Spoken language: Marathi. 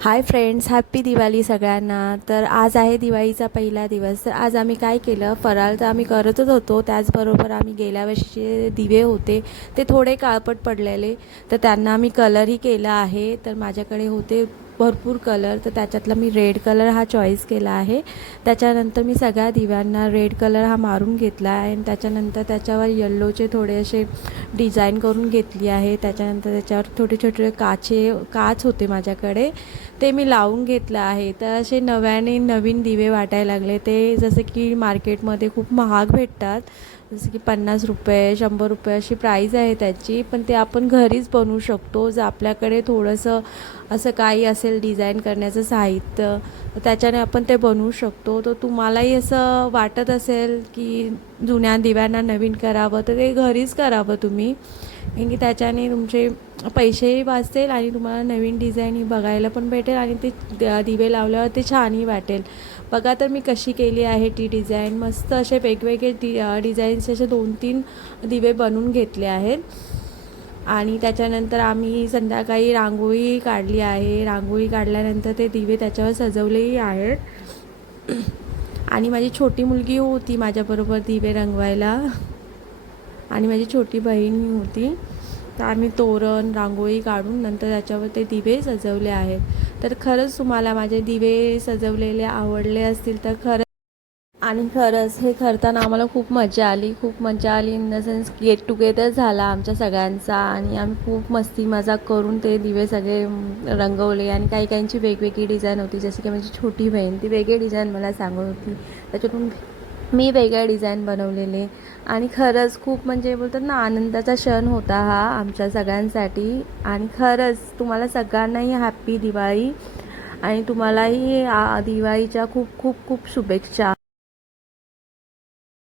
हाय फ्रेंड्स हॅप्पी दिवाळी सगळ्यांना. तर आज आहे दिवाळीचा पहिला दिवस. तर आज आम्ही काय केलं? फराळ तर आम्ही करतच होतो. त्याचबरोबर आम्ही गेल्या वर्षीचे दिवे होते ते थोडे काळपट पडलेले. तर त्यांना आम्ही कलरही केला आहे. तर माझ्याकडे होते भरपूर कलर तर त्याच्यातला मी रेड कलर हा चॉईस केला आहे. त्याच्यानंतर मी सगळ्या दिव्यांना रेड कलर हा मारून घेतला आहे. आणि त्याच्यानंतर त्याच्यावर येल्लोचे थोडे असे डिझाईन करून घेतली आहे. त्याच्यानंतर त्याच्यावर छोटे छोटे काचे काच होते माझ्याकडे. ते मी लावून घेतलं आहे. तर असे नव्याने नवीन दिवे वाटायला लागले. ते जसं की मार्केटमध्ये खूप महाग भेटतात. जसं की पन्नास रुपये शंभर रुपये अशी प्राईज आहे त्याची. पण ते आपण घरीच बनवू शकतो. जर आपल्याकडे थोडंसं असं काही असेल डिझाईन करण्याचं साहित्य त्याच्याने आपण ते बनवू शकतो. तर तुम्हालाही असं वाटत असेल की जुन्या दिव्यांना नवीन करावं तर ते घरीच करावं तुम्ही. कारण की त्याच्याने तुमचे पैसेही वाचतील आणि तुम्हाला नवीन डिझाईनही बघायला पण भेटेल आणि ते द- दिवे लावल्यावर ते छानही वाटेल. बघा तर मी कशी केली आहे ती डिझाईन. मस्त असे वेगवेगळे डि डिझाईन्स असे दोन तीन दिवे बनवून घेतले आहेत. आणि त्याच्यानंतर आम्ही संध्याकाळी रांगोळी काढली आहे. रांगोळी काढल्यानंतर ते दिवे त्याच्यावर सजवलेही आहेत. आणि माझी छोटी मुलगी होती माझ्याबरोबर दिवे रंगवायला. आणि माझी छोटी बहीण होती. तर आम्ही तोरण रांगोळी काढून नंतर त्याच्यावर ते दिवे सजवले आहेत. तर खरंच तुम्हाला माझे दिवे सजवलेले आवडले असतील तर खरंच आणि खरंच हे करताना आम्हाला खूप मजा आली. खूप मजा आली. In the sense get together झाला आमच्या सगळ्यांचा आणि आम्ही खूप मस्ती मजाक करून ते दिवे सगळे रंगवले आणि काही काहींची वेगवेगळी डिझाईन होती. जसे की माझी छोटी बहीण ती वेगळी डिझाईन मला सांगत होती. त्याच्यातून मी वेगळ्या डिझाईन बनवलेले. आणि खरंच खूप म्हणजे बोलतात ना आनंदाचा क्षण होता हा आमच्या सगळ्यांसाठी. आणि खरंच तुम्हाला सगळ्यांनाही हॅप्पी दिवाळी आणि तुम्हालाही दिवाळीच्या खूप खूप खूप शुभेच्छा.